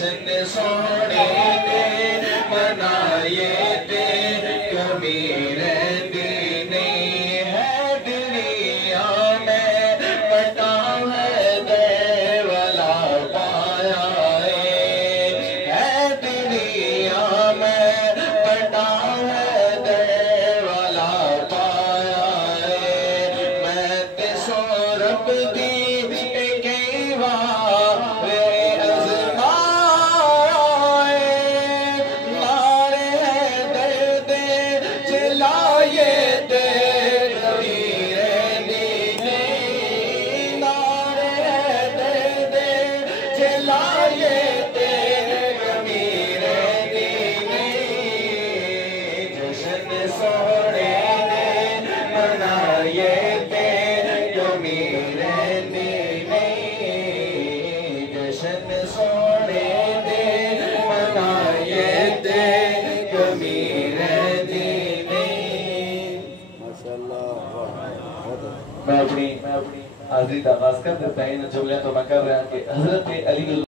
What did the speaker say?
जश्न सोने ने मनाए थे कमीर दीने है दुनिया में पटा है दे वाला पाया है दुनिया में पटा है दे वाला पाया है मैं ते सौरभ दी मैं अपनी हाजिरी का आगाज कर देता है। जुमले तो मैं कर रहा कि हजरत अली